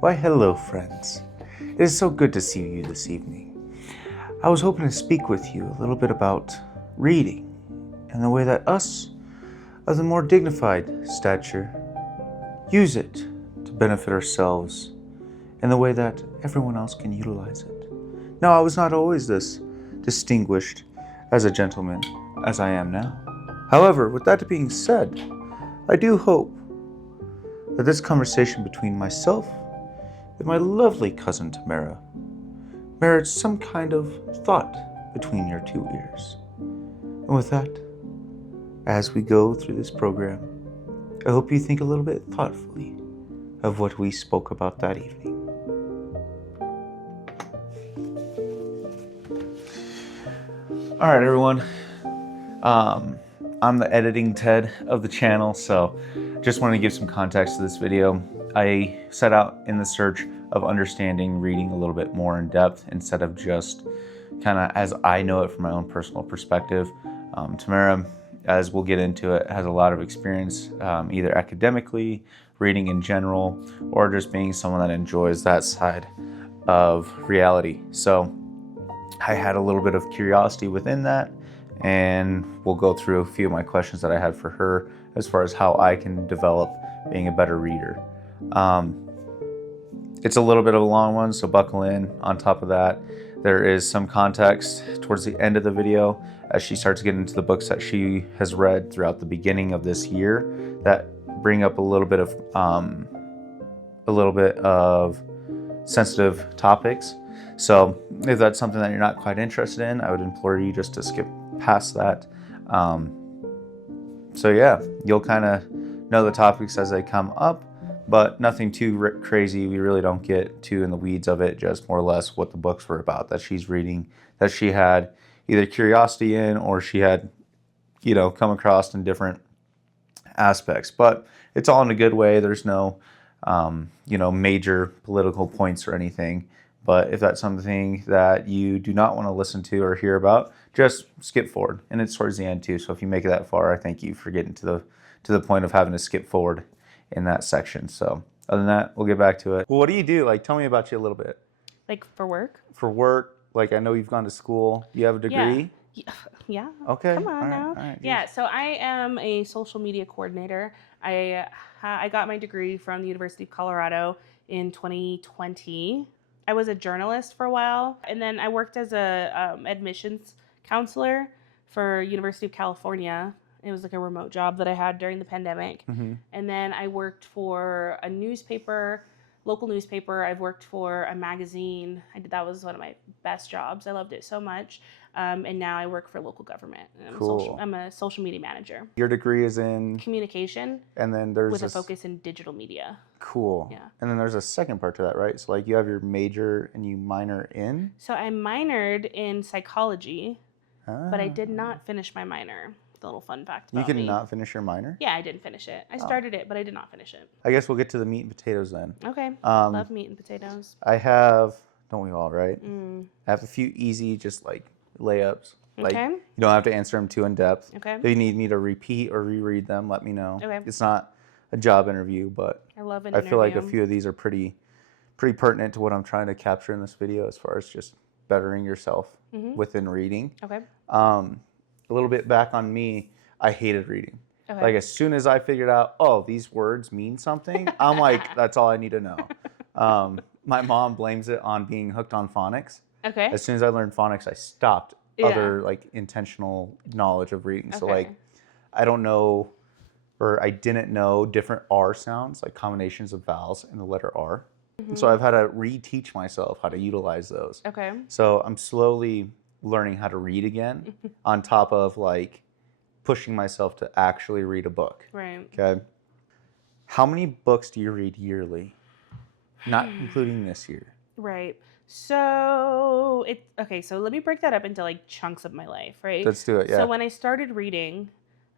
Why, hello, friends. It is so good to see you this evening. I was hoping to speak with you a little bit about reading and the way that us, of the more dignified stature, use it to benefit ourselves in the way that everyone else can utilize it. Now, I was not always this distinguished as a gentleman as I am now. However, with that being said, I do hope that this conversation between myself and my lovely cousin Tamera merits some kind of thought between your two ears. And with that, as we go through this program, I hope you think a little bit thoughtfully of what we spoke about that evening. All right, everyone. I'm the editing Ted of the channel, so just wanted to give some context to this video. I set out in the search of understanding reading a little bit more in depth instead of just kind of as I know it from my own personal perspective. Tamera, as we'll get into it, has a lot of experience either academically, reading in general, or just being someone that enjoys that side of reality. So I had a little bit of curiosity within that, and we'll go through a few of my questions that I had for her as far as how I can develop being a better reader. It's a little bit of a long one, so buckle in. On top of that, there is some context towards the end of the video as she starts getting into the books that she has read throughout the beginning of this year that bring up a little bit of sensitive topics. So if that's something that you're not quite interested in, I would implore you just to skip past that. So yeah, you'll kind of know the topics as they come up, but nothing too crazy. We really don't get too in the weeds of it, just more or less what the books were about that she's reading, that she had either curiosity in or she had, come across in different aspects. But it's all in a good way. There's no, major political points or anything. But if that's something that you do not want to listen to or hear about, just skip forward. And it's towards the end too. So if you make it that far, I thank you for getting to the point of having to skip forward in that section. So other than that, we'll get back to it. Well, what do you do? Like, tell me about you a little bit. Like for work? For work, like I know you've gone to school. You have a degree? Yeah. Okay. Come on all now. All right, Yeah, so I am a social media coordinator. I got my degree from the University of Colorado in 2020. I was a journalist for a while, and then I worked as a admissions counselor for University of California. It was like a remote job that I had during the pandemic. Mm-hmm. And then I worked for a newspaper, local newspaper. I've worked for a magazine. That was one of my best jobs. I loved it so much. And now I work for local government. Cool. I'm a social media manager. Your degree is in communication, and then there's with a focus in digital media. Cool. Yeah. And then there's a second part to that, right? So like you have your major and you minor in? So I minored in psychology, but I did not finish my minor. The little fun fact about You me. could not finish your minor? Yeah, I didn't finish it. I started it, but I did not finish it. I guess we'll get to the meat and potatoes then. Okay. Love meat and potatoes. I have, don't we all, right? Mm. I have a few easy, just like layups. Like, Okay. you don't have to answer them too in depth. Okay. If you need me to repeat or reread them, let me know. Okay. It's not a job interview, but I love an I interview. feel like a few of these are pretty pertinent to what I'm trying to capture in this video as far as just bettering yourself within reading. Okay. A little bit back on me, I hated reading. Okay. Like as soon as I figured out, oh, these words mean something, I'm like, that's all I need to know. My mom blames it on being hooked on phonics. Okay. As soon as I learned phonics, I stopped other like intentional knowledge of reading. So like, I don't know, or I didn't know different R sounds, like combinations of vowels in the letter R. And so I've had to reteach myself how to utilize those. Okay. So I'm slowly learning how to read again on top of like pushing myself to actually read a book. Right. Okay. How many books do you read yearly? Not including this year. Right. So so let me break that up into like chunks of my life, right? Let's do it, yeah. So when I started reading,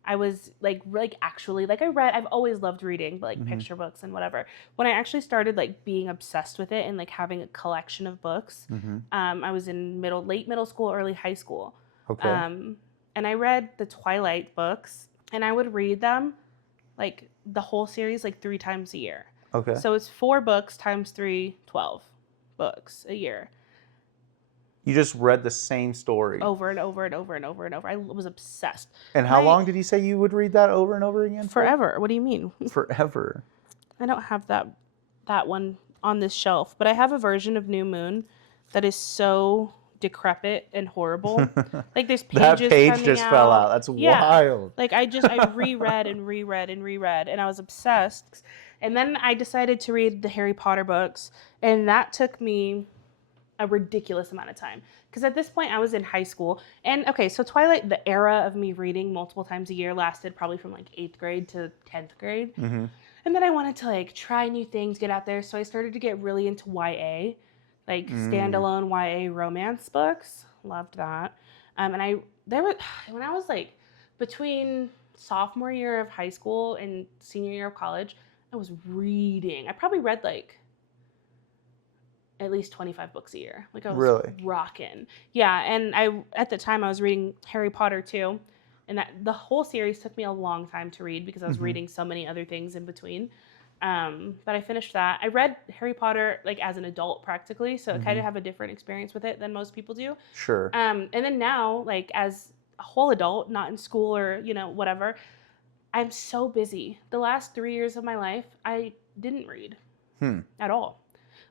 I was like actually like I've always loved reading, but like picture books and whatever. When I actually started like being obsessed with it and like having a collection of books, I was in late middle school, early high school. Okay. And I read the Twilight books, and I would read them like the whole series like 3 times a year. Okay. So it's 4 books times 3, 12 books a year. You just read the same story. Over and over and over and over and over. I was obsessed. And how long did you say you would read that over and over again? Forever. What do you mean? Forever. I don't have that one on this shelf, but I have a version of New Moon that is so decrepit and horrible. Like there's pages That page coming just out. fell out. That's wild. Like I reread and reread and reread, and I was obsessed. And then I decided to read the Harry Potter books, and that took me a ridiculous amount of time. Because at this point I was in high school. And okay, so Twilight, the era of me reading multiple times a year, lasted probably from like 8th grade to 10th grade. Mm-hmm. And then I wanted to like try new things, get out there. So I started to get really into YA, like standalone YA romance books. Loved that. And when I was like between sophomore year of high school and senior year of college, I was reading. I probably read like at least 25 books a year. Like I was rocking. Yeah, and at the time I was reading Harry Potter too. And that the whole series took me a long time to read because I was reading so many other things in between. But I finished that. I read Harry Potter like as an adult practically, so I kind of have a different experience with it than most people do. Sure. And then now, like as a whole adult, not in school or whatever, I'm so busy. The last 3 years of my life, I didn't read at all.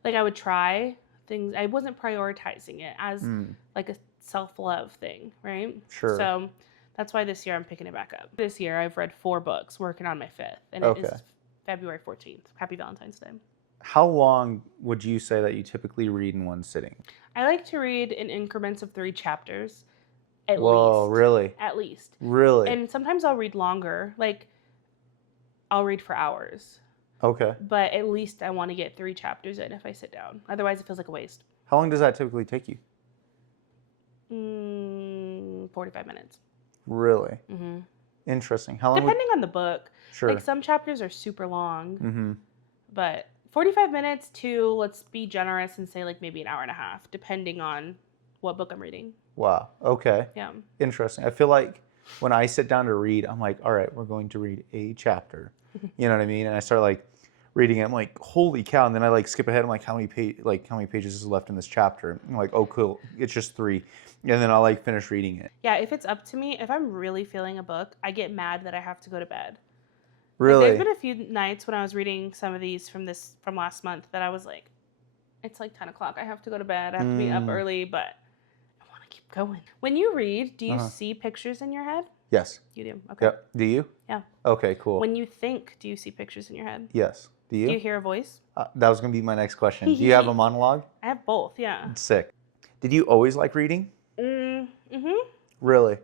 Like I would try things. I wasn't prioritizing it as like a self-love thing, right? Sure. So that's why this year I'm picking it back up. This year I've read 4 books, working on my 5th, and it is February 14th. Happy Valentine's Day. How long would you say that you typically read in one sitting? I like to read in increments of 3 chapters, at least. Whoa, really? At least. Really? And sometimes I'll read longer. Like, I'll read for hours. Okay. But at least I want to get 3 chapters in if I sit down. Otherwise, it feels like a waste. How long does that typically take you? 45 minutes. Really? Mm-hmm. Interesting. How long? Depending on the book. Sure. Like some chapters are super long. Mm-hmm. But 45 minutes to, let's be generous and say like maybe an hour and a half, depending on what book I'm reading. Wow. Okay. Yeah. Interesting. I feel like when I sit down to read, I'm like, all right, we're going to read a chapter. You know what I mean? And I start like reading it. I'm like, holy cow! And then I like skip ahead. I'm like, how many pages is left in this chapter? I'm like, oh, cool. It's just 3. And then I'll like finish reading it. Yeah. If it's up to me, if I'm really feeling a book, I get mad that I have to go to bed. Really? Like, there's been a few nights when I was reading some of these from last month that I was like, it's like 10 o'clock. I have to go to bed. I have to be up early, but I want to keep going. When you read, do you see pictures in your head? Yes. You do? Okay. Yep. Do you? Yeah. Okay, cool. When you think, do you see pictures in your head? Yes. Do you? Do you hear a voice? That was going to be my next question. Do you have a monologue? I have both, yeah. Sick. Did you always like reading? Mm-hmm. Really?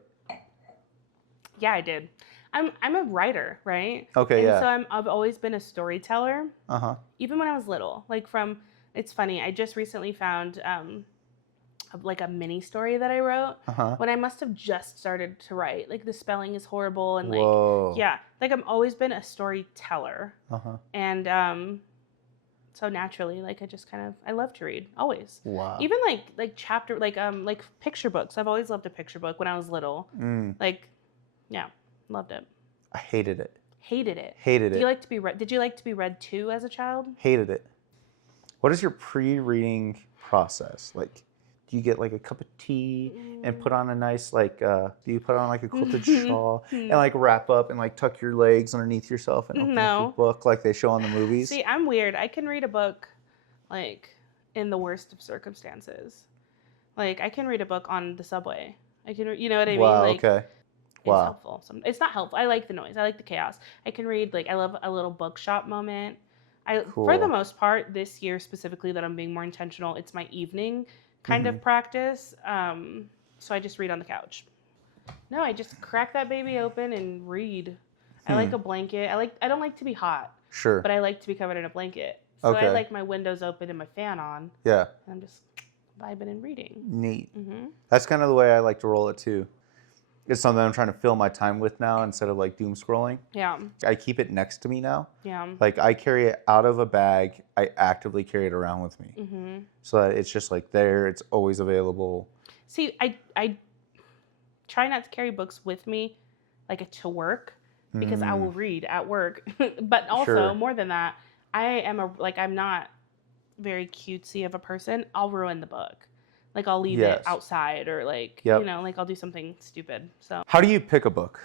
Yeah, I did. I'm a writer, right? Okay, and yeah. So I've always been a storyteller. Uh-huh. Even when I was little. It's funny, I just recently found like a mini story that I wrote when I must have just started to write. Like the spelling is horrible and like yeah, like I've always been a storyteller. And so naturally, like I love to read always. Wow. Even like chapter like picture books. I've always loved a picture book when I was little. Like yeah, loved it. I hated it. Hated it. Hated it. Do you like to be read? Did you like to be read to as a child? Hated it. What is your pre-reading process? Like, do you get like a cup of tea and put on a nice like do you put on like a quilted shawl and like wrap up and like tuck your legs underneath yourself and open up your book like they show on the movies? See, I'm weird. I can read a book like in the worst of circumstances. Like I can read a book on the subway. I can, you know what I mean? Wow. Like, okay. It's helpful. It's not helpful. I like the noise. I like the chaos. I can read like I love a little bookshop moment. Cool. For the most part, this year specifically that I'm being more intentional, it's my evening kind of practice. So I just read on the couch. No, I just crack that baby open and read. I like a blanket. I don't like to be hot. Sure. But I like to be covered in a blanket. So I like my windows open and my fan on. Yeah. And I'm just vibing and reading. Neat. That's kind of the way I like to roll it too. It's something I'm trying to fill my time with now instead of like doom scrolling. Yeah. I keep it next to me now. Yeah. Like I carry it out of a bag. I actively carry it around with me. So that it's just like there. It's always available. See, I try not to carry books with me like to work because I will read at work. But also more than that, I'm not very cutesy of a person. I'll ruin the book. Like I'll leave Yes. it outside or like, Yep. you know, like I'll do something stupid. So How do you pick a book?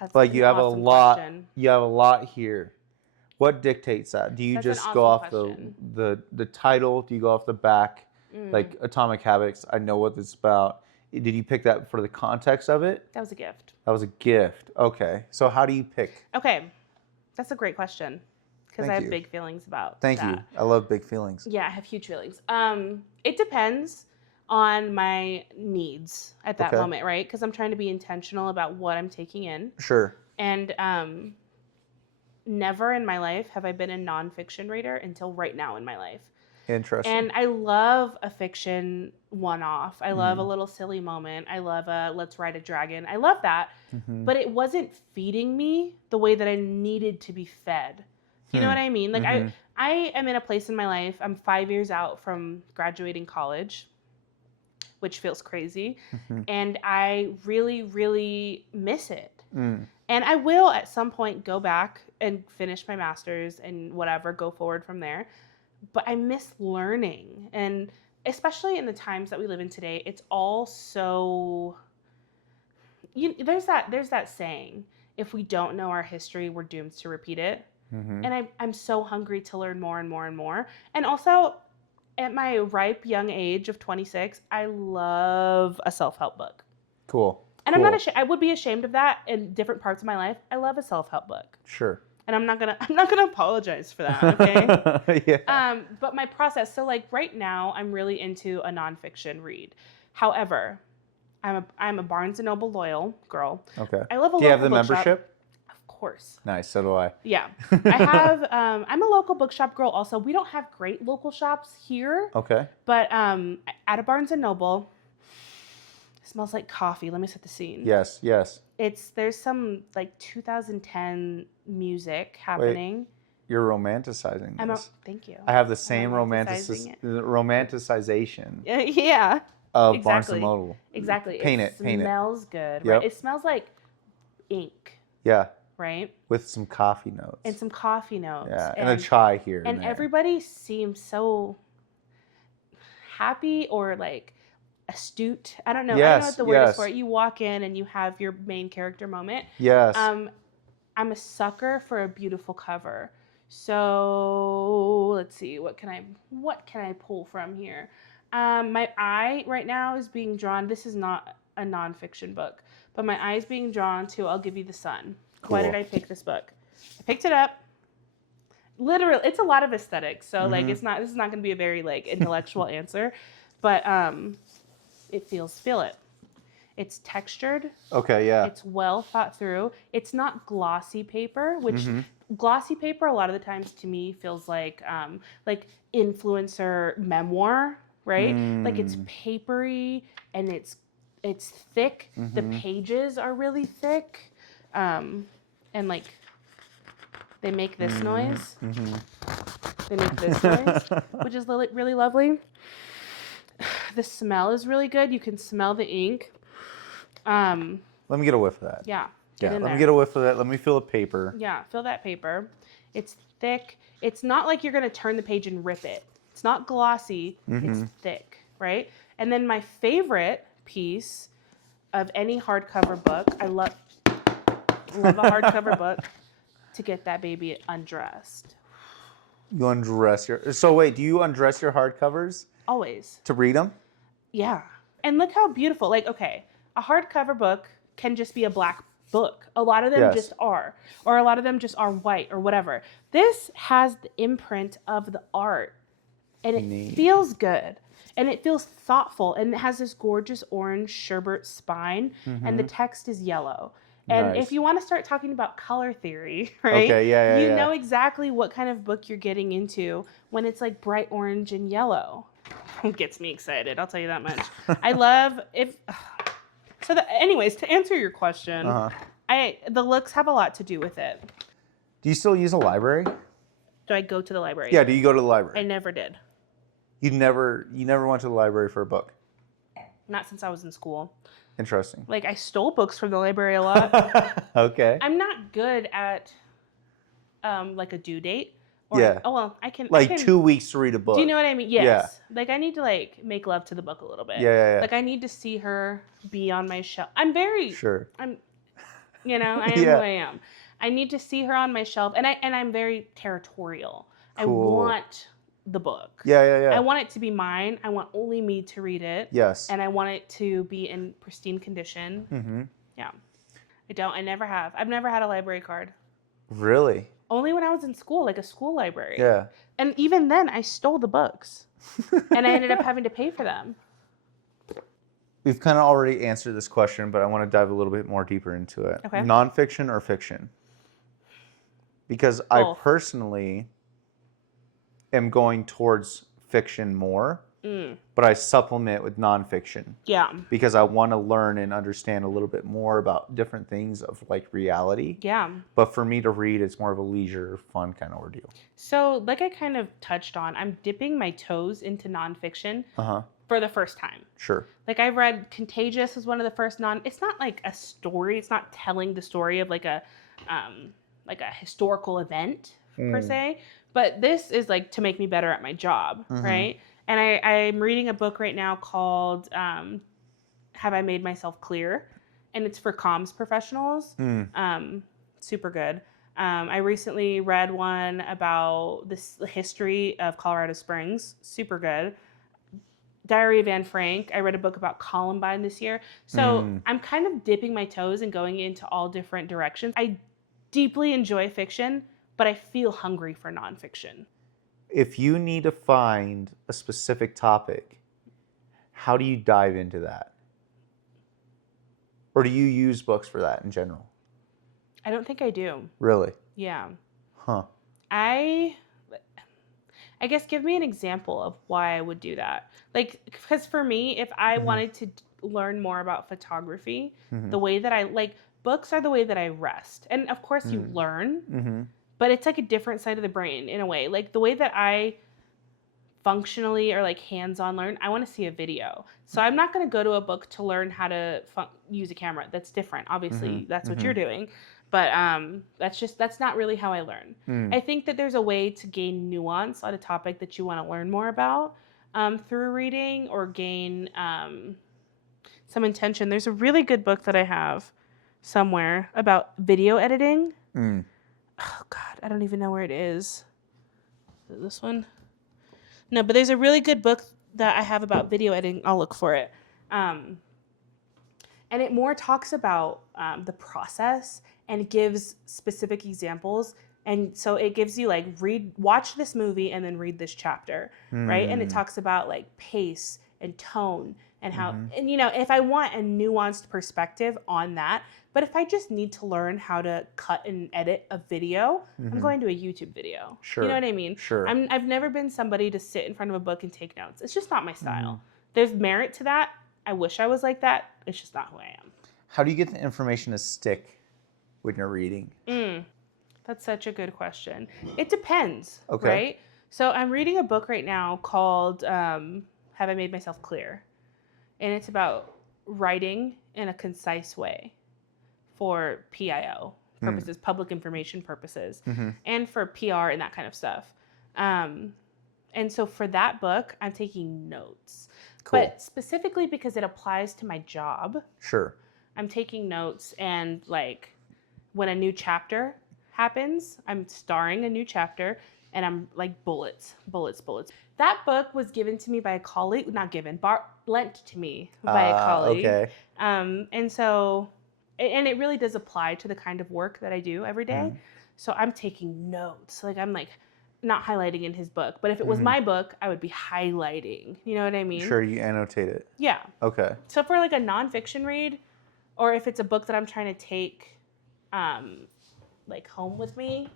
that's Like an you have a awesome lot. question. You have a lot here. What dictates that? Do you That's an just go awesome off question. the title? Do you go off the back? Mm. Like Atomic Habits, I know what it's about. Did you pick that for the context of it? That was a gift. That was a gift. Okay. So how do you pick? Okay. That's a great question. Because Thank I have you. big feelings about Thank that. you. I love big feelings. Yeah, I have huge feelings. It depends on my needs at that Okay. moment, right? Because I'm trying to be intentional about what I'm taking in. Sure. And never in my life have I been a nonfiction reader until right now in my life. Interesting. And I love a fiction one-off. I love a Mm. little silly moment. I love a let's ride a dragon. I love that. Mhm. But it wasn't feeding me the way that I needed to be fed. You know what I mean? Like Mhm. I am in a place in my life. I'm 5 years out from graduating college, which feels crazy. Mhm. And I really, really miss it. Mm. And I will at some point go back and finish my master's and whatever, go forward from there. But I miss learning. And especially in the times that we live in today, it's all so there's that saying, if we don't know our history, we're doomed to repeat it. Mhm. And I'm so hungry to learn more and more and more. And also at my ripe young age of 26, I love a self-help book. Cool. And cool. I'm not ashamed. I would be ashamed of that in different parts of my life. I love a self-help book. Sure. And I'm not gonna apologize for that, okay? Yeah. But my process, so like right now, I'm really into a nonfiction read. However, I'm a Barnes and Noble loyal girl. Okay. I love a Do you have local the bookshop. membership? Of course. Nice. So do I. Yeah, I have. I'm a local bookshop girl. Also, we don't have great local shops here, Okay. but at a Barnes and Noble, it smells like coffee. Let me set the scene. Yes. Yes. There's some like 2010 music happening. You're romanticizing this. Thank you. I have the same romanticizing romanticization Yeah. of Exactly. Barnes and Noble. Exactly. Paint It it. smells good, Yep. right? It smells like ink, Yeah. right? With some coffee notes. And some coffee notes. Yeah. And a chai here. And there. everybody seems so happy or like astute. I don't know. I don't know what the word is for it. You walk in and you have your main character moment. Yes. I'm a sucker for a beautiful cover. So let's see, what can I pull from here? My eye right now is being drawn. This is not a nonfiction book, but my eye is being drawn to I'll Give You the Sun. Cool. Why did I pick this book? I picked it up. Literally, it's a lot of aesthetics. So like this is not going to be a very like intellectual answer, but feel it. It's textured. Okay, yeah. It's well thought through. It's not glossy paper, which glossy paper a lot of the times to me feels like influencer memoir, right? Like it's papery and it's thick. The pages are really thick, and like they make this noise. They make this noise, which is really lovely. The smell is really good. You can smell the ink. Let me get a whiff of that. Yeah. Let me get a whiff of that. Let me feel the paper. Yeah, feel that paper. It's thick. It's not like you're going to turn the page and rip it. It's not glossy. It's thick, right? And then my favorite piece of any hardcover book, I love a hardcover book, to get that baby undressed. You undress your... So wait, do you undress your hardcovers? Always. To read them? Yeah. And look how beautiful. Like, okay, a hardcover book can just be a black book. A lot of them just are. Or a lot of them just are white or whatever. This has the imprint of the art. And it feels good. And it feels thoughtful. And it has this gorgeous orange sherbet spine. And the text is yellow. And if you want to start talking about color theory, right? Okay, you know exactly what kind of book you're getting into when it's like bright orange and yellow. It gets me excited, I'll tell you that much. I love anyways, to answer your question, the looks have a lot to do with it. Do you still use a library? Do I go to the library? Yeah, do you go to the library? I never did. You never went to the library for a book? Not since I was in school. Interesting. Like, I stole books from the library a lot. Okay. I'm not good at like a due date. Or Yeah. oh well, I can Like 2 weeks to read a book. Do you know what I mean? Yeah. Yes. Like I need to like make love to the book a little bit. Yeah. Like I need to see her be on my shelf. I'm Sure. I am who Yeah. I am. I need to see her on my shelf, and I'm very territorial. I Cool. want the book. Yeah. I want it to be mine. I want only me to read it. Yes. And I want it to be in pristine condition. Mm-hmm. Yeah. I never have. I've never had a library card. Really? Only when I was in school, like a school library. Yeah. And even then, I stole the books. And I ended up having to pay for them. We've kind of already answered this question, but I want to dive a little bit more deeper into it. Okay. Nonfiction or fiction? Because Both. I personally am going towards fiction more, but I supplement with nonfiction. Yeah. Because I want to learn and understand a little bit more about different things of like reality. Yeah. But for me to read, it's more of a leisure, fun kind of ordeal. So, like I kind of touched on, I'm dipping my toes into nonfiction for the first time. Sure. Like I've read Contagious was one of the first it's not like a story. It's not telling the story of like a historical event per se. But this is like to make me better at my job, right? And I'm reading a book right now called Have I Made Myself Clear? And it's for comms professionals. Super good. I recently read one about the history of Colorado Springs. Super good. Diary of Anne Frank. I read a book about Columbine this year. So I'm kind of dipping my toes and going into all different directions. I deeply enjoy fiction, but I feel hungry for nonfiction. If you need to find a specific topic, how do you dive into that? Or do you use books for that in general? I don't think I do. Really? Yeah. Huh. I guess give me an example of why I would do that. Like, because for me, if I wanted to learn more about photography, the way that I like books are the way that I rest. And of course you learn, but it's like a different side of the brain in a way. Like the way that I functionally or like hands-on learn, I want to see a video. So I'm not going to go to a book to learn how to use a camera. That's different. Obviously, that's what you're doing. But that's not really how I learn. I think that there's a way to gain nuance on a topic that you want to learn more about through reading or gain some intention. There's a really good book that I have somewhere about video editing. Oh, God, I don't even know where it is. Is it this one? No, but there's a really good book that I have about video editing. I'll look for it. And it more talks about the process and gives specific examples. And so it gives you like watch this movie and then read this chapter, right? And it talks about like pace and tone and how, and if I want a nuanced perspective on that, but if I just need to learn how to cut and edit a video, I'm going to a YouTube video. Sure. You know what I mean? Sure. I've never been somebody to sit in front of a book and take notes. It's just not my style. There's merit to that. I wish I was like that. It's just not who I am. How do you get the information to stick when you're reading? That's such a good question. It depends, Okay. right? So I'm reading a book right now called Have I Made Myself Clear? And it's about writing in a concise way for PIO purposes, public information purposes, and for PR and that kind of stuff. And so for that book, I'm taking notes. Cool. But specifically because it applies to my job, Sure. I'm taking notes, and like when a new chapter happens, I'm starring a new chapter, and I'm like bullets. That book was given to me by a colleague, not given, lent to me by a colleague. Okay. And so, and it really does apply to the kind of work that I do every day. So I'm taking notes. Like I'm like not highlighting in his book, but if it was my book, I would be highlighting. You know what I mean? Sure, you annotate it. Yeah. Okay. So for like a nonfiction read, or if it's a book that I'm trying to take, like home with me,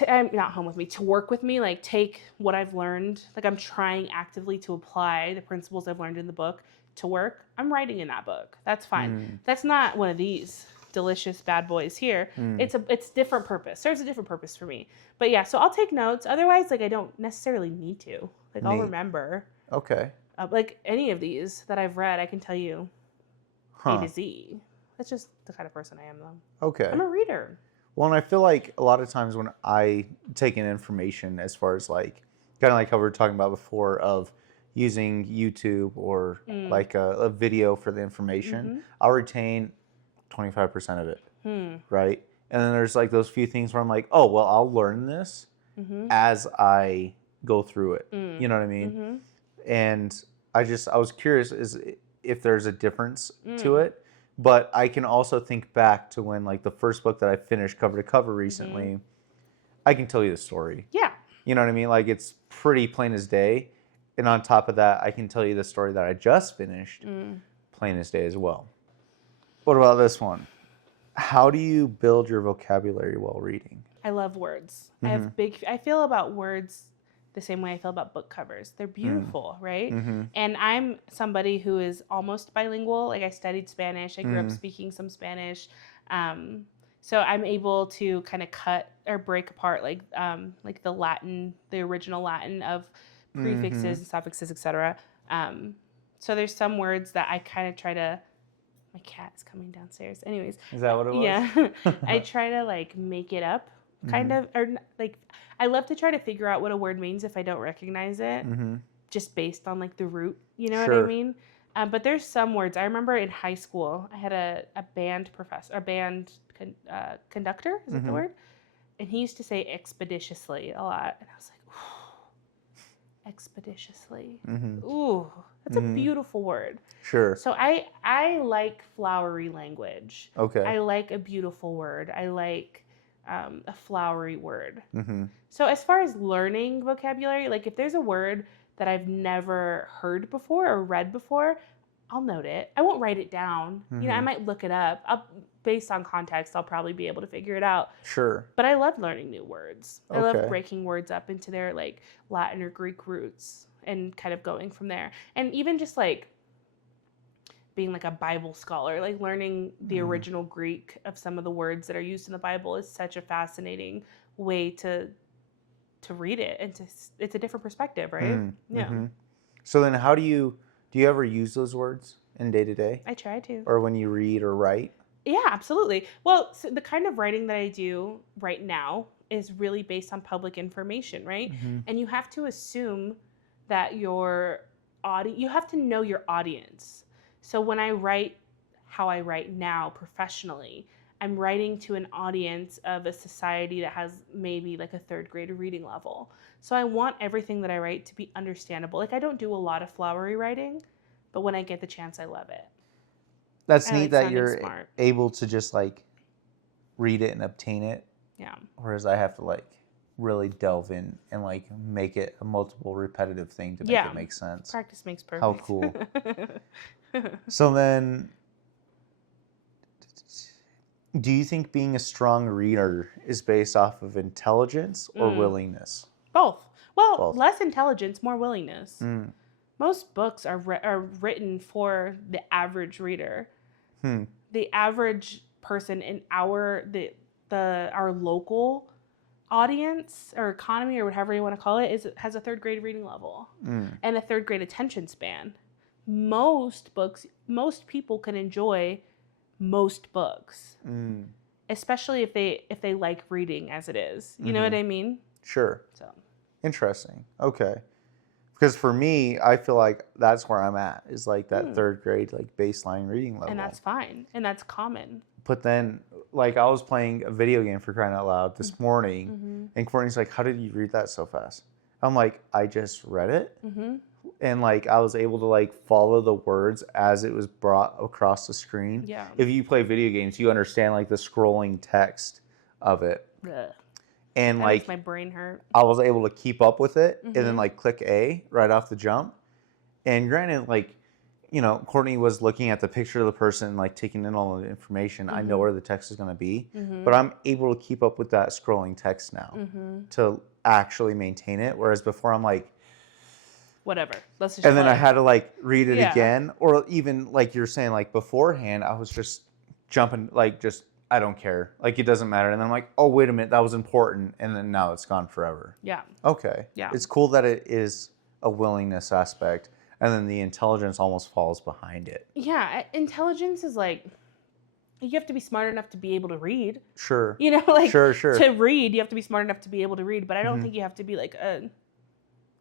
not home with me, to work with me, like take what I've learned, like I'm trying actively to apply the principles I've learned in the book to work, I'm writing in that book. That's fine. That's not one of these delicious bad boys here. It's different purpose. Serves a different purpose for me. But yeah, so I'll take notes. Otherwise, like I don't necessarily need to. Like I'll remember. Okay. Like any of these that I've read, I can tell you A to Z. That's just the kind of person I am, though. Okay. I'm a reader. Well, and I feel like a lot of times when I take in information, as far as like, kind of like how we were talking about before, of using YouTube or like a video for the information, I'll retain 25% of it, right? And then there's like those few things where I'm like, oh, well, I'll learn this as I go through it. You know what I mean? And I was curious if there's a difference to it. But I can also think back to when, like, the first book that I finished cover to cover recently, I can tell you the story. Yeah. You know what I mean? Like, it's pretty plain as day. And on top of that, I can tell you the story that I just finished, plain as day as well. What about this one? How do you build your vocabulary while reading? I love words. I feel about words the same way I feel about book covers. They're beautiful, right? And I'm somebody who is almost bilingual. Like, I studied Spanish. I grew up speaking some Spanish. So I'm able to kind of cut or break apart like the Latin, the original Latin of prefixes and suffixes, etc. So there's some words that I kind of try to. My cat is coming downstairs. Anyways. Is that what it was? Yeah. I try to like make it up. Kind of, or like, I love to try to figure out what a word means if I don't recognize it, just based on like the root, you know what I mean? But there's some words. I remember in high school, I had a band professor, a band conductor, is that the word? And he used to say expeditiously a lot. And I was like, ooh, expeditiously. Ooh, that's a beautiful word. Sure. So I like flowery language. Okay. I like a beautiful word. I like a flowery word. So as far as learning vocabulary, like if there's a word that I've never heard before or read before, I'll note it. I won't write it down. You know, I might look it up. Based on context, I'll probably be able to figure it out. Sure. But I love learning new words. I love breaking words up into their like Latin or Greek roots and kind of going from there. And even just like being like a Bible scholar, like learning the original Greek of some of the words that are used in the Bible is such a fascinating way to read it, and it's a different perspective, right? Yeah. So then how do you ever use those words in day to day? I try to. Or when you read or write? Yeah, absolutely. Well, so the kind of writing that I do right now is really based on public information, right? And you have to assume that you have to know your audience. So when I write how I write now professionally, I'm writing to an audience of a society that has maybe like a third grade reading level. So I want everything that I write to be understandable. Like, I don't do a lot of flowery writing, but when I get the chance, I love it. That's neat that you're able to just like read it and obtain it. Yeah. Whereas I have to like really delve in and like make it a multiple repetitive thing to make it make sense. Practice makes perfect. How cool. So then, do you think being a strong reader is based off of intelligence or willingness? Both. Well, less intelligence, more willingness. Most books are written for the average reader. The average person in our local audience or economy or whatever you want to call it has a third grade reading level and a third grade attention span. Most people can enjoy most books, especially if they like reading as it is. You know what I mean? Sure. So interesting. Okay. Because for me, I feel like that's where I'm at, is like that third grade like baseline reading level. And that's fine. And that's common. But then, like, I was playing a video game, for crying out loud, this morning, and Courtney's like, how did you read that so fast? I'm like, I just read it. And like I was able to like follow the words as it was brought across the screen. Yeah. If you play video games, you understand like the scrolling text of it. Ugh. And that like makes my brain hurt. I was able to keep up with it and then like click A right off the jump. And granted, like, you know, Courtney was looking at the picture of the person, like taking in all the information. I know where the text is going to be, but I'm able to keep up with that scrolling text now to actually maintain it. Whereas before I'm like, whatever. Let's just. And then I had to like read it again, or even like you're saying, like beforehand, I was just jumping, like just I don't care, like it doesn't matter. And then I'm like, oh wait a minute, that was important, and then now it's gone forever. Yeah. Okay. Yeah. It's cool that it is a willingness aspect, and then the intelligence almost falls behind it. Yeah, intelligence is like You have to be smart enough to be able to read. Sure. You know, like Sure. to read, you have to be smart enough to be able to read. But I don't Mhm. think you have to be like a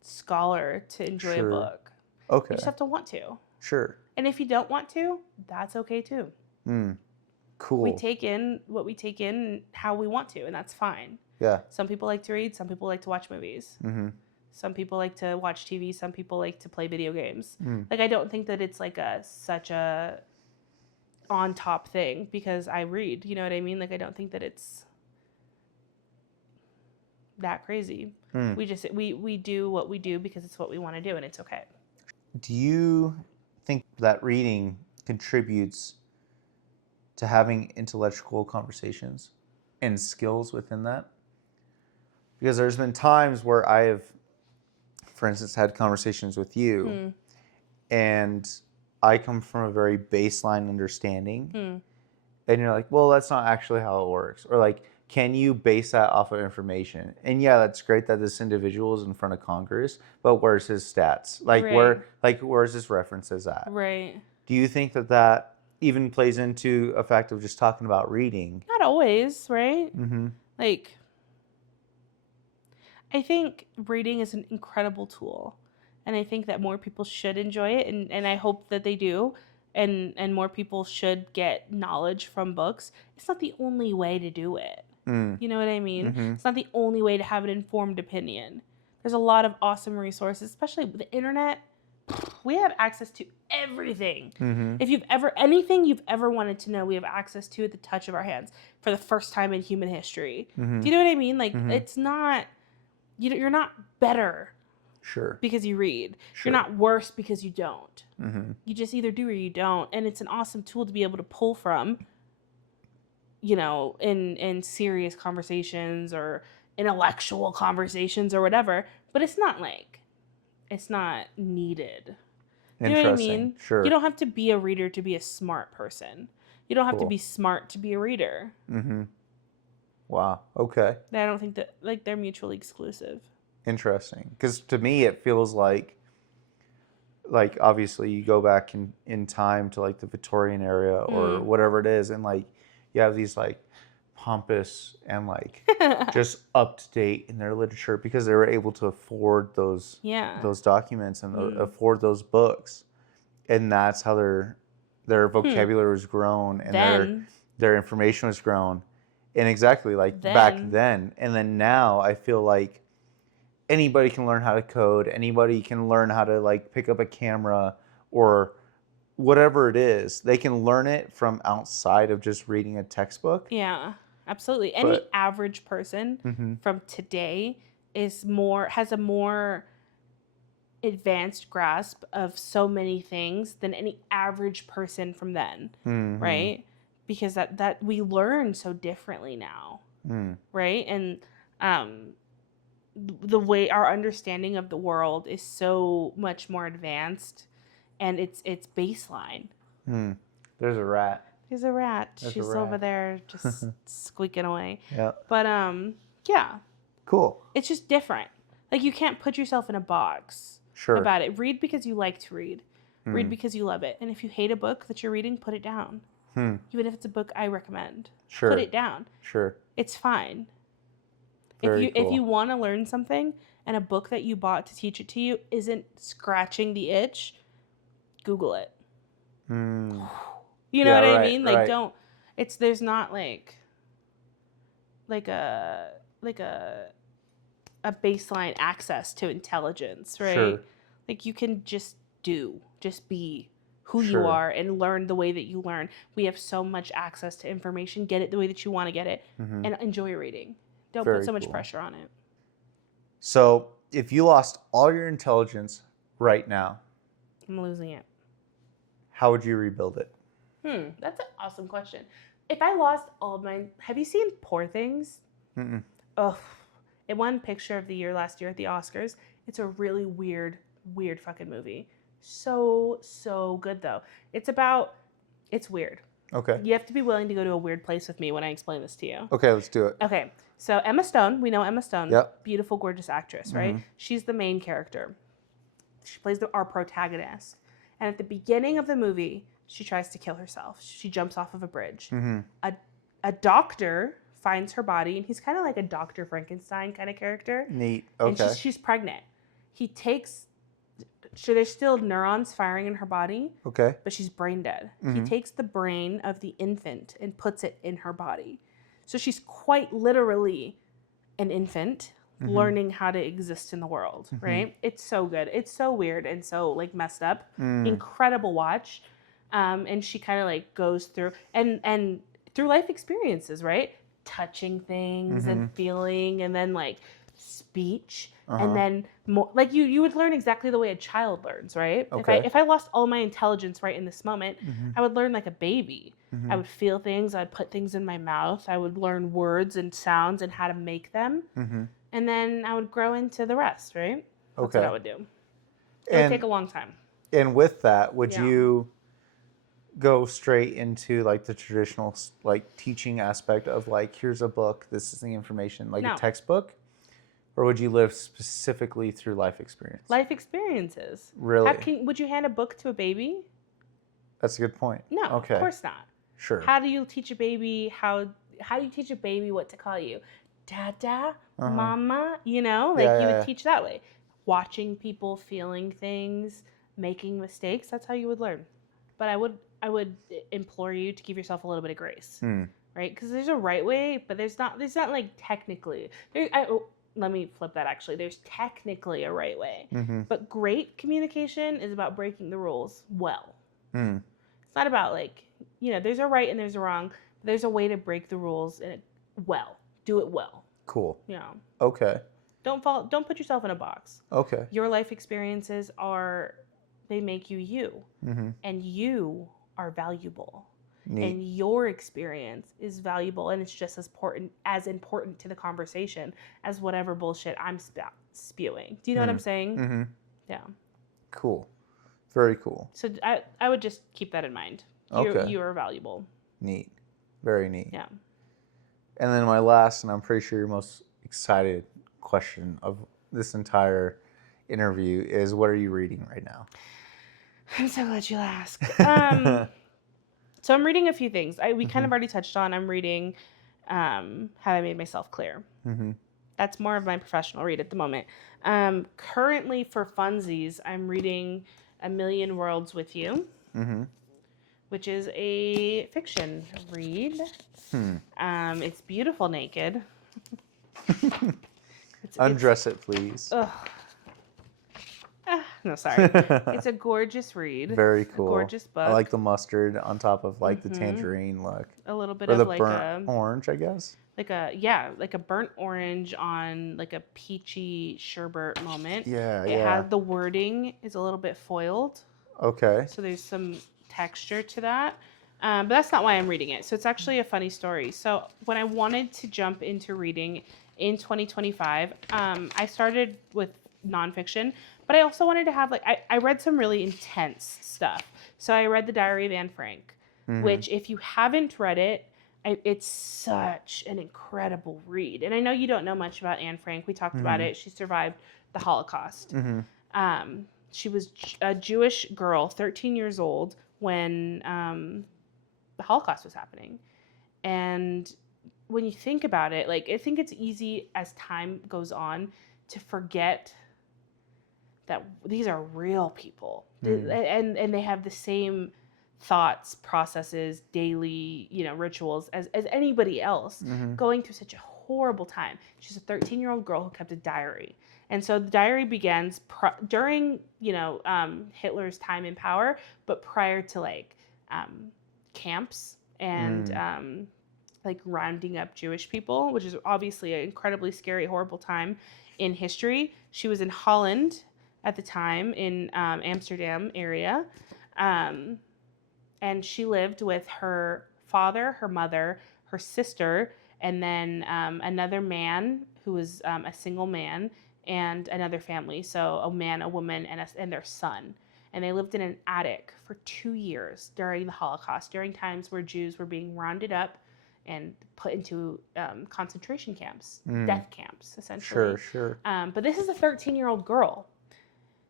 scholar to enjoy a Sure. book. Okay. You just have to want to. Sure. And if you don't want to, that's okay too. Cool. We take in what we take in how we want to, and that's fine. Yeah. Some people like to read. Some people like to watch movies. Mm-hmm. Some people like to watch TV. Some people like to play video games. Mm. Like, I don't think that it's like such a on top thing because I read. You know what I mean? Like, I don't think that it's that crazy. We do what we do because it's what we want to do, and it's okay. Do you think that reading contributes to having intellectual conversations and skills within that? Because there's been times where I have, for instance, had conversations with you, and I come from a very baseline understanding, and you're like, well, that's not actually how it works. Or like, can you base that off of information? And yeah, that's great that this individual is in front of Congress, but where's his stats? Like, where's his references at? Right. Do you think that even plays into a fact of just talking about reading? Not always, right? Mm-hmm. Like, I think reading is an incredible tool, and I think that more people should enjoy it, and I hope that they do, and more people should get knowledge from books. It's not the only way to do it. You know what I mean? Mm-hmm. It's not the only way to have an informed opinion. There's a lot of awesome resources, especially with the internet. We have access to everything. If anything you've ever wanted to know, we have access to at the touch of our hands for the first time in human history. Do you know what I mean? Like, it's not, you're not better because you read. You're not worse because you don't. You just either do or you don't. And it's an awesome tool to be able to pull from, in serious conversations or intellectual conversations or whatever. But it's not needed. You know what I mean? Sure. You don't have to be a reader to be a smart person. You don't have to be smart to be a reader. Wow. Okay. I don't think that, like, they're mutually exclusive. Interesting. Because to me, it feels like obviously you go back in time to like the Victorian era or whatever it is, and like you have these like pompous and like just up to date in their literature because they were able to afford those documents and afford those books, and that's how their vocabulary was grown and their information was grown, and exactly like back then. And then now I feel like anybody can learn how to code, anybody can learn how to like pick up a camera or whatever it is. They can learn it from outside of just reading a textbook. Yeah, absolutely. Any average person from today has a more advanced grasp of so many things than any average person from then, right? Because that we learn so differently now, right? And the way our understanding of the world is so much more advanced, and it's baseline. There's a rat. She's a rat. She's over there just squeaking away. Yeah. But yeah. Cool. It's just different. Like, you can't put yourself in a box about it. Read because you like to read. Read because you love it. And if you hate a book that you're reading, put it down. Even if it's a book I recommend. Put it down. It's fine. If you want to learn something and a book that you bought to teach it to you isn't scratching the itch, Google it. You know what I mean? Like, don't. There's not like a baseline access to intelligence, right? Like, you can just be who you are and learn the way that you learn. We have so much access to information. Get it the way that you want to get it, and enjoy reading. Don't put so much pressure on it. So, if you lost all your intelligence right now, I'm losing it. How would you rebuild it? That's an awesome question. If I lost all of mine, have you seen Poor Things? Oh, it won Picture of the Year last year at the Oscars. It's a really weird fucking movie. So good though. It's weird. Okay. You have to be willing to go to a weird place with me when I explain this to you. Okay, let's do it. Okay. So Emma Stone, we know Emma Stone. Yep. Beautiful, gorgeous actress, right? She's the main character. She plays our protagonist. And at the beginning of the movie, She tries to kill herself. She jumps off of a bridge. Mm-hmm. A doctor finds her body, and he's kind of like a Dr. Frankenstein kind of character. Neat. Okay. And she's pregnant. He takes, so there's still neurons firing in her body, Okay. but she's brain dead. Mm-hmm. He takes the brain of the infant and puts it in her body. So she's quite literally an infant learning how to exist in the world, right? It's so good. It's so weird and so like messed up. Incredible watch. And she kind of like goes through and through life experiences, right? Touching things and feeling, and then like speech, and then more like you would learn exactly the way a child learns, right? Okay. If I lost all my intelligence right in this moment, I would learn like a baby. I would feel things. I'd put things in my mouth. I would learn words and sounds and how to make them, and then I would grow into the rest, right? That's what I would do. It would take a long time. And with that, would Yeah. you go straight into like the traditional like teaching aspect of like, here's a book, this is the information, like No. a textbook? Or would you live specifically through life experience? Life experiences. Really? Would you hand a book to a baby? That's a good point. No, Okay. of course not. Sure. How do you teach a baby how do you teach a baby what to call you? Dada, mama, you know? Like you would teach that way. Watching people, feeling things, making mistakes, that's how you would learn. But I would implore you to give yourself a little bit of grace. Right? Because there's a right way, but there's not like technically. Let me flip that actually. There's technically a right way. But great communication is about breaking the rules well. It's not about like, you know, there's a right and there's a wrong. But there's a way to break the rules and do it well. Cool. You know. Okay. Don't put yourself in a box. Okay. Your life experiences they make you you. And you are valuable. Neat. And your experience is valuable, and it's just as important to the conversation as whatever bullshit I'm spewing. Do you know what I'm saying? Yeah. Cool. Very cool. So I would just keep that in mind. You are valuable. Neat. Very neat. Yeah. And then my last, and I'm pretty sure your most excited question of this entire interview is, what are you reading right now? I'm so glad you asked. So I'm reading a few things. We kind of already touched on. I'm reading How I Made Myself Clear. That's more of my professional read at the moment. Currently, for funsies, I'm reading A Million Worlds with You, which is a fiction read. It's beautiful naked. Undress it, please. Ugh. No, sorry. It's a gorgeous read. Very cool. A gorgeous book. I like the mustard on top of like the tangerine look. A little bit or of the like burnt orange, I guess. like a burnt orange on like a peachy sherbet moment. Yeah, It has the wording is a little bit foiled. Okay. So there's some texture to that. But that's not why I'm reading it. So it's actually a funny story. So when I wanted to jump into reading in 2025, I started with nonfiction, but I also wanted to have I read some really intense stuff. So I read The Diary of Anne Frank, which if you haven't read it, it's such an incredible read. And I know you don't know much about Anne Frank. We talked about it. She survived the Holocaust. She was a Jewish girl, 13 years old, when the Holocaust was happening. And when you think about it, like, I think it's easy as time goes on to forget that these are real people. And they have the same thoughts, processes, daily, rituals as anybody else going through such a horrible time. She's a 13-year-old girl who kept a diary. And so the diary begins during, Hitler's time in power, but prior to camps and rounding up Jewish people, which is obviously an incredibly scary, horrible time in history. She was in Holland at the time, in Amsterdam area. And she lived with her father, her mother, her sister, and then another man who was a single man, and another family. So a man, a woman, and their son. And they lived in an attic for 2 years during the Holocaust, during times where Jews were being rounded up and put into concentration camps, death camps, essentially. Sure. But this is a 13-year-old girl.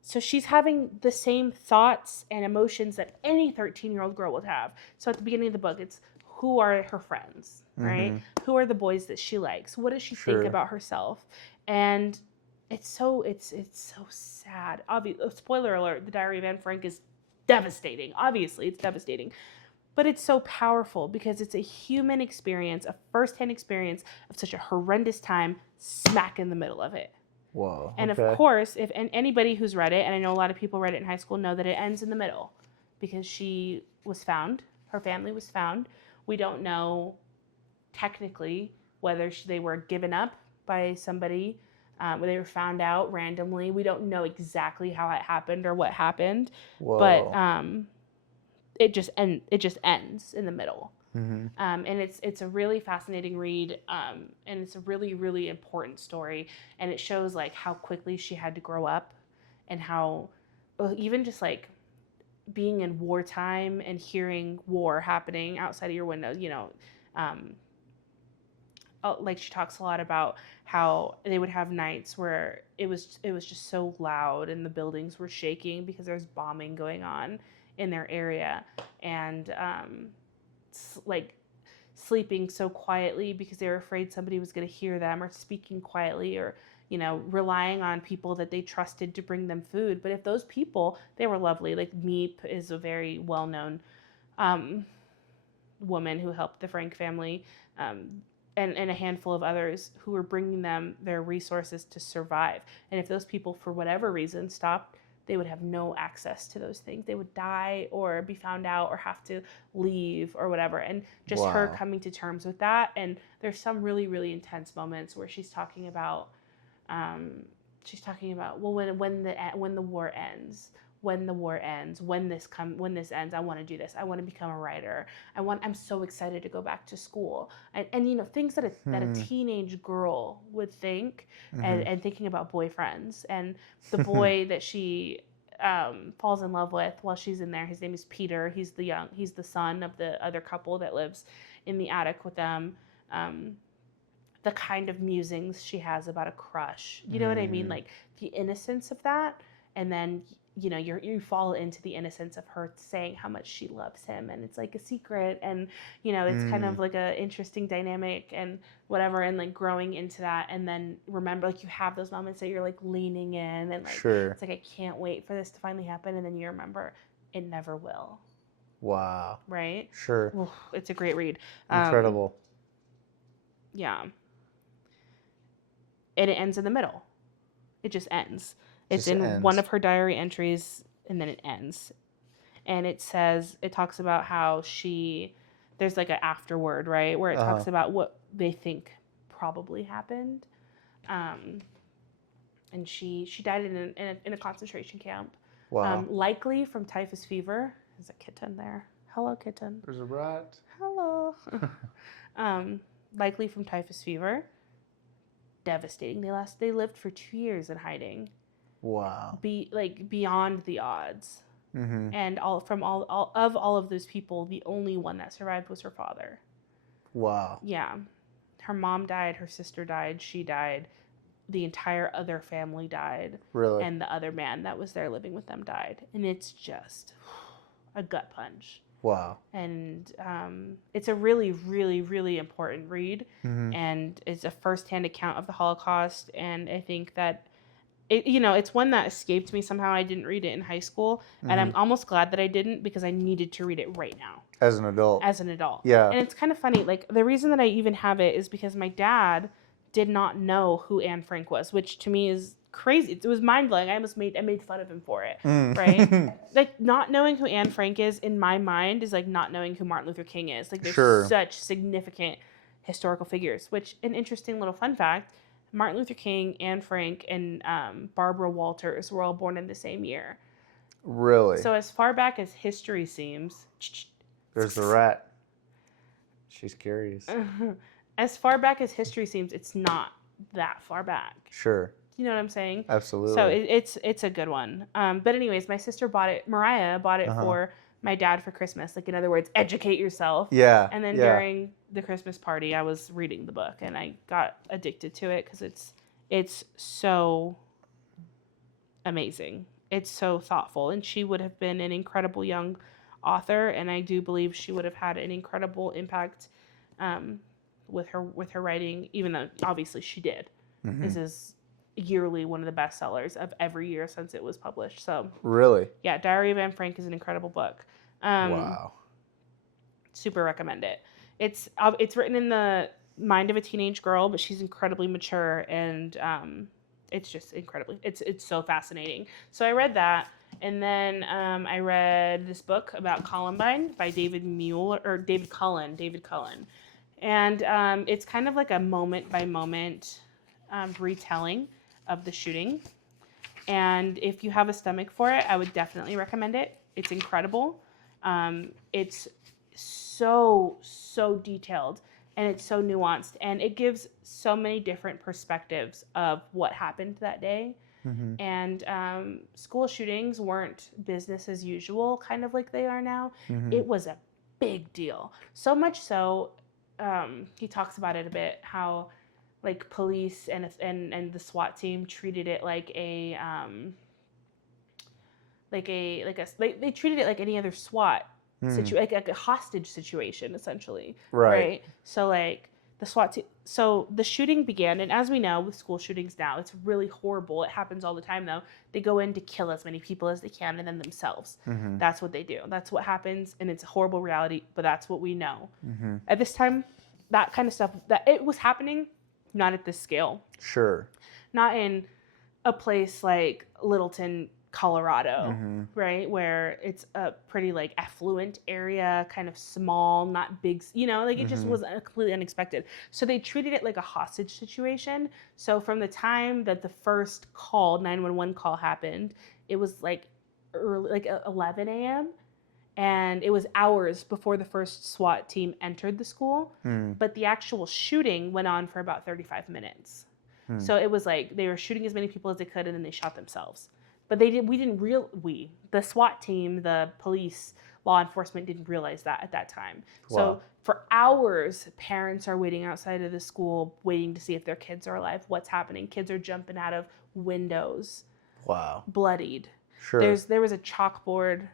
So she's having the same thoughts and emotions that any 13-year-old girl would have. So at the beginning of the book, it's who are her friends, right? Who are the boys that she likes? What does she think about herself? And it's so sad. Spoiler alert, The Diary of Anne Frank is devastating. Obviously, it's devastating. But it's so powerful because it's a human experience, a firsthand experience of such a horrendous time smack in the middle of it. Whoa. And of course, if and anybody who's read it, and I know a lot of people read it in high school, know that it ends in the middle because she was found, her family was found. We don't know technically whether they were given up by somebody, whether they were found out randomly. We don't know exactly how it happened or what happened, but it just ends in the middle. And it's a really fascinating read, and it's a really, really important story, and it shows like how quickly she had to grow up, and how even just like being in wartime and hearing war happening outside of your window, like she talks a lot about how they would have nights where it was just so loud and the buildings were shaking because there's bombing going on in their area, and like sleeping so quietly because they were afraid somebody was going to hear them, or speaking quietly, or relying on people that they trusted to bring them food. But if those people, they were lovely, like Meep is a very well-known woman who helped the Frank family, and a handful of others who were bringing them their resources to survive. And if those people, for whatever reason, stopped, they would have no access to those things. They would die or be found out or have to leave or whatever. And just her coming to terms with that. And there's some really, really intense moments where she's talking about, well, when the war ends, when this ends, I want to do this. I want to become a writer. I'm so excited to go back to school. And things that a teenage girl would think, and thinking about boyfriends, and the boy that she falls in love with while she's in there. His name is Peter. He's the son of the other couple that lives in the attic with them. The kind of musings she has about a crush. You know what I mean? Like the innocence of that, and then you fall into the innocence of her saying how much she loves him, and it's like a secret, and it's kind of like a interesting dynamic and whatever, and like growing into that, and then remember, like, you have those moments that you're like leaning in, and like it's like, I can't wait for this to finally happen, and then you remember it never will. Wow. Right? Sure. Oof, it's a great read. Incredible. Yeah. And it ends in the middle. It just ends. It's in one of her diary entries, and then it ends. And it talks about how there's like an afterword, right? Where it talks about what they think probably happened. And she died in a concentration camp. Wow. Likely from typhus fever. There's a kitten there. Hello, kitten. There's a rat. Hello. Likely from typhus fever. Devastating. They lived for 2 years in hiding. Wow. Beyond the odds. And all of those people, the only one that survived was her father. Wow. Yeah. Her mom died, her sister died, she died, the entire other family died. Really? And the other man that was there living with them died. And it's just a gut punch. Wow. And it's a really, really, really important read. And it's a firsthand account of the Holocaust. And I think that it's one that escaped me somehow. I didn't read it in high school, and I'm almost glad that I didn't, because I needed to read it right now. As an adult. Yeah. And it's kind of funny. Like, the reason that I even have it is because my dad did not know who Anne Frank was, which to me is crazy. It was mind-blowing. I made fun of him for it, right? Like, not knowing who Anne Frank is, in my mind, is like not knowing who Martin Luther King is. Like, there's such significant historical figures, which, an interesting little fun fact, Martin Luther King, Anne Frank, and Barbara Walters were all born in the same year. Really? So as far back as history seems... There's the rat. She's curious. As far back as history seems, it's not that far back. Sure. You know what I'm saying? Absolutely. So it's a good one. But anyways, my sister Mariah bought it for my dad for Christmas. Like, in other words, educate yourself. Yeah. And then during the Christmas party, I was reading the book, and I got addicted to it because it's so amazing. it's so thoughtful, and she would have been an incredible young author, and I do believe she would have had an incredible impact um, with her writing, even though obviously she did. Mm-hmm. This is yearly one of the best sellers of every year since it was published. So Really? yeah, Diary of Anne Frank is an incredible book. Wow. Super recommend it. It's written in the mind of a teenage girl, but she's incredibly mature, and it's just incredibly it's so fascinating. So I read that, and then I read this book about Columbine by David Cullen, and it's kind of like a moment by moment retelling of the shooting. And if you have a stomach for it, I would definitely recommend it. It's incredible. It's so detailed, and it's so nuanced, and it gives so many different perspectives of what happened that day. Mm-hmm. And school shootings weren't business as usual, kind of like they are now. Mm-hmm. It was a big deal. So much so, he talks about it a bit, how like police and the SWAT team treated it like they treated it like any other SWAT like a hostage situation, essentially. Right. So like the SWAT team. So the shooting began, and as we know with school shootings now, it's really horrible. It happens all the time, though. They go in to kill as many people as they can, and then themselves. Mm-hmm. That's what they do. That's what happens, and it's a horrible reality. But that's what we know. Mm-hmm. At this time, that kind of stuff that it was happening, not at this scale. Sure. Not in a place like Littleton, Colorado, Mm-hmm. right? Where it's a pretty like affluent area, kind of small, not big, like it just Mm-hmm. was completely unexpected. So they treated it like a hostage situation. So from the time that the first 911 call happened, it was like early, like 11 a.m. And it was hours before the first SWAT team entered the school. But the actual shooting went on for about 35 minutes. So it was like they were shooting as many people as they could, and then they shot themselves. But the SWAT team, the police, law enforcement didn't realize that at that time. Wow. So for hours, parents are waiting outside of the school, waiting to see if their kids are alive. What's happening? Kids are jumping out of windows. Wow. Bloodied. Sure. There was a chalkboard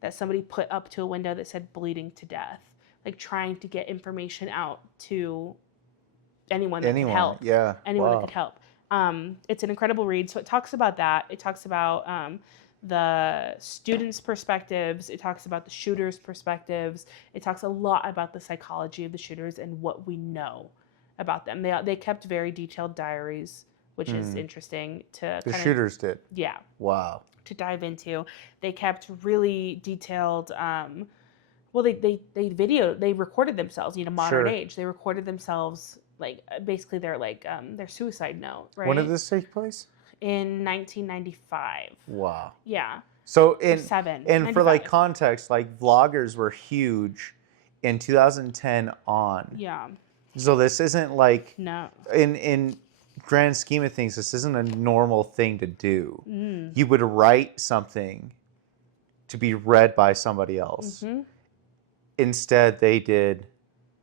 that somebody put up to a window that said bleeding to death, like trying to get information out to anyone that could help. Yeah. Anyone Wow. that could help. It's an incredible read. So it talks about that. It talks about the students' perspectives. It talks about the shooters' perspectives. It talks a lot about the psychology of the shooters and what we know about them. They kept very detailed diaries, which is interesting to The shooters did. Yeah. Wow. To dive into. They kept really detailed they recorded themselves, modern Sure. age. They recorded themselves like basically their suicide note, right? When did this take place? In 1995. Wow. Yeah. So for like 95. context, like vloggers were huge in 2010 on. Yeah. So this isn't like No. in grand scheme of things, this isn't a normal thing to do. You would write something to be read by somebody else. Mm-hmm. Instead, they did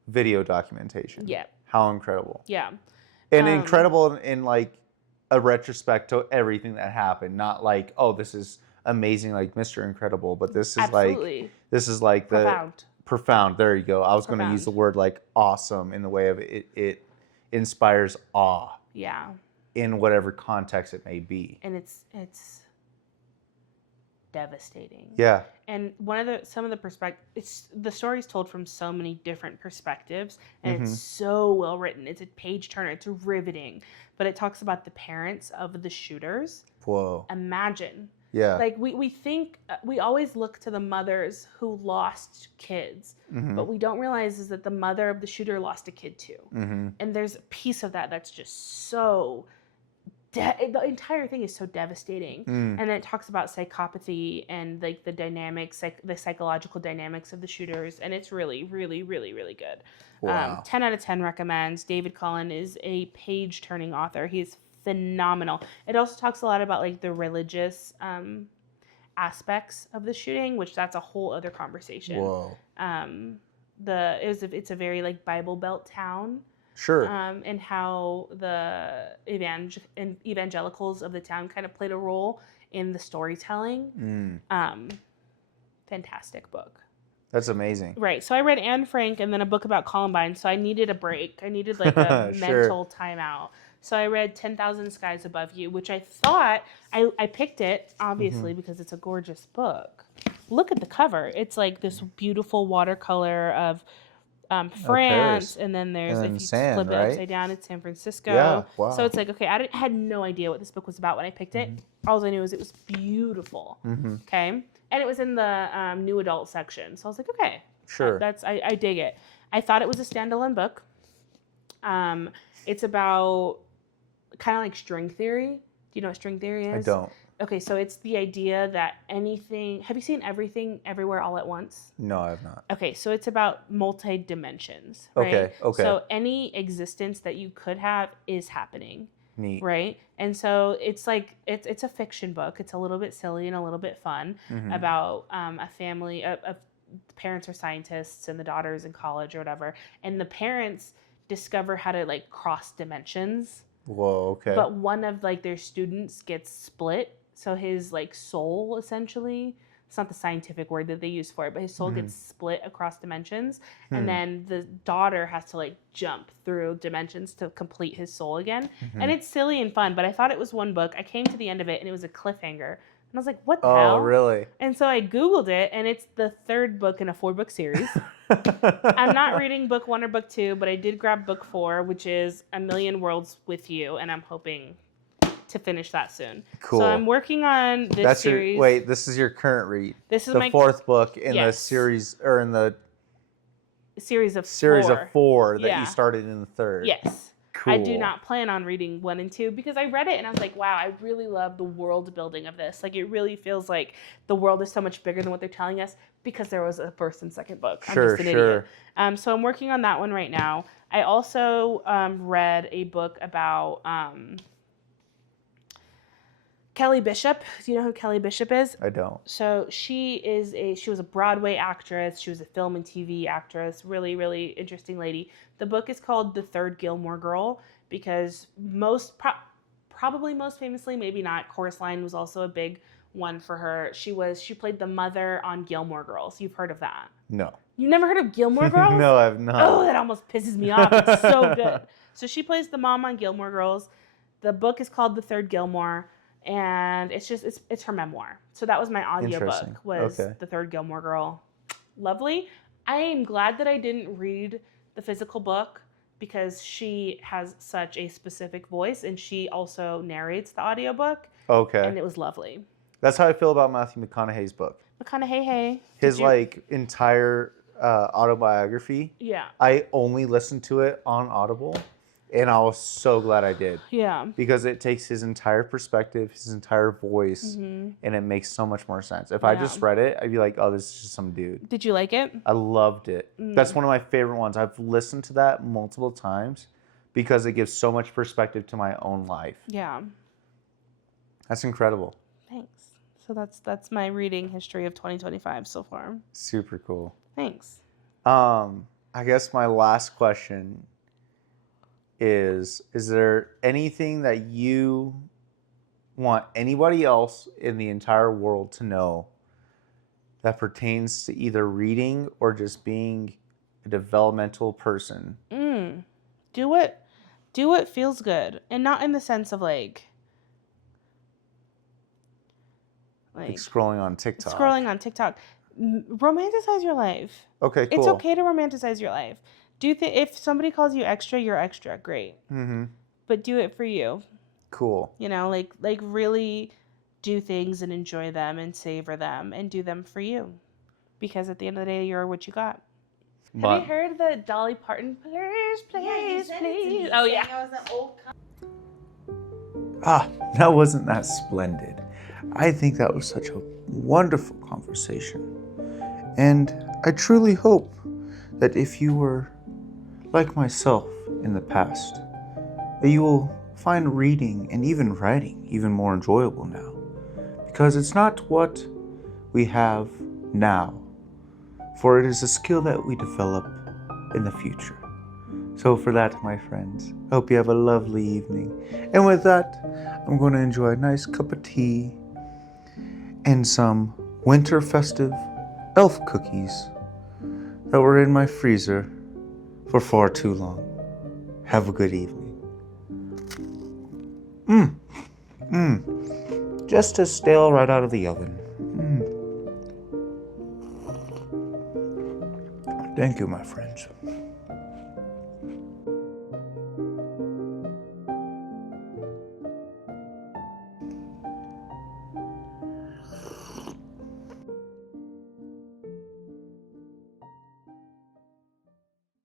video documentation. Yeah. How incredible. Yeah. And incredible in like a retrospect to everything that happened. Not like, oh, this is amazing, like Mr. Incredible, but this is Absolutely. like Profound. Profound. There you go. I was going to use the word like awesome in the way of it inspires awe. Yeah. In whatever context it may be. And it's devastating. Yeah. And some of the perspectives, the story's told from so many different perspectives, and it's so well written. It's a page turner. It's riveting. But it talks about the parents of the shooters. Whoa. Imagine. Yeah. Like we think we always look to the mothers who lost kids, but we don't realize is that the mother of the shooter lost a kid too. And there's a piece of that that's just so. The entire thing is so devastating. And then it talks about psychopathy and like the dynamics, the psychological dynamics of the shooters, and it's really, really, really, really good. Wow. 10 out of 10 recommends. David Cullen is a page-turning author. He's phenomenal. It also talks a lot about like the religious aspects of the shooting, which that's a whole other conversation. Whoa. It's a very like Bible Belt town. Sure. And how the evangelicals of the town kind of played a role in the storytelling. Fantastic book. That's amazing. Right. So I read Anne Frank and then a book about Columbine. So I needed a break. I needed like a mental timeout. So I read 10,000 Skies Above You, which I thought, I picked it, obviously, because it's a gorgeous book. Look at the cover. It's like this beautiful watercolor of France, and then there's, if you sand, flip it right? upside down, it's San Francisco. Yeah, wow. So it's like, okay, I had no idea what this book was about when I picked it. All I knew was it was beautiful. Okay? And it was in the new adult section. So I was like, okay. Sure. I dig it. I thought it was a standalone book. It's about kind of like string theory. Do you know what string theory is? I don't. Okay, so it's the idea that anything... Have you seen Everything, Everywhere, All at Once? No, I have not. Okay, so it's about multi-dimensions, right? Okay. So any existence that you could have is happening. Neat. Right? And so it's like, it's a fiction book. It's a little bit silly and a little bit fun about a family of parents are scientists and the daughter's in college or whatever. And the parents discover how to like cross dimensions. Whoa, okay. But one of like their students gets split. So his like soul essentially, it's not the scientific word that they use for it, but his soul gets split across dimensions. And then the daughter has to like jump through dimensions to complete his soul again. And it's silly and fun, but I thought it was one book. I came to the end of it and it was a cliffhanger. And I was like, what the hell? Oh, really? And so I Googled it, and it's the third book in a 4-book series. I'm not reading book 1 or book 2, but I did grab book 4, which is A Million Worlds with You, and I'm hoping to finish that soon. Cool. So I'm working on this series. Wait, this is your current read. This is the my 4th book in the series, or in the series of four that Yeah. you started in the 3rd. Yes. Cool. I do not plan on reading 1 and 2 because I read it and I was like, wow, I really love the world building of this. Like, it really feels like the world is so much bigger than what they're telling us because there was a 1st and 2nd book. I'm just an idiot. So I'm working on that one right now. I also read a book about Kelly Bishop. Do you know who Kelly Bishop is? I don't. So she was a Broadway actress. She was a film and TV actress. Really, really interesting lady. The book is called The Third Gilmore Girl because probably most famously, maybe not, Chorus Line was also a big one for her. She played the mother on Gilmore Girls. You've heard of that? No. You've never heard of Gilmore Girls? No, I've not. Oh, that almost pisses me off. It's so good. So she plays the mom on Gilmore Girls. The book is called The Third Gilmore. And it's her memoir. So that was my audiobook, was The Third Gilmore Girl. Lovely. I am glad that I didn't read the physical book because she has such a specific voice and she also narrates the audiobook. Okay. And it was lovely. That's how I feel about Matthew McConaughey's book. McConaughey. His entire autobiography. Yeah. I only listened to it on Audible. And I was so glad I did. Yeah. Because it takes his entire perspective, his entire voice, and it makes so much more sense. If I just read it, I'd be like, oh, this is just some dude. Did you like it? I loved it. That's one of my favorite ones. I've listened to that multiple times because it gives so much perspective to my own life. Yeah. That's incredible. Thanks. So that's my reading history of 2025 so far. Super cool. Thanks. I guess my last question is there anything that you want anybody else in the entire world to know that pertains to either reading or just being a developmental person? Do what feels good, and not in the sense of like scrolling on TikTok. Romanticize your life. Okay, cool. It's okay to romanticize your life. If somebody calls you extra, you're extra. Great. But do it for you. Cool. You know, like really do things and enjoy them and savor them and do them for you. Because at the end of the day, you're what you got. Have you heard the Dolly Parton? Please. Oh, yeah. I was an old that wasn't that splendid. I think that was such a wonderful conversation. And I truly hope that if you were like myself in the past, that you will find reading and even writing even more enjoyable now. Because it's not what we have now, for it is a skill that we develop in the future. So for that, my friends, I hope you have a lovely evening. And with that, I'm going to enjoy a nice cup of tea and some winter festive elf cookies that were in my freezer for far too long. Have a good evening. Just as stale right out of the oven. Thank you, my friends.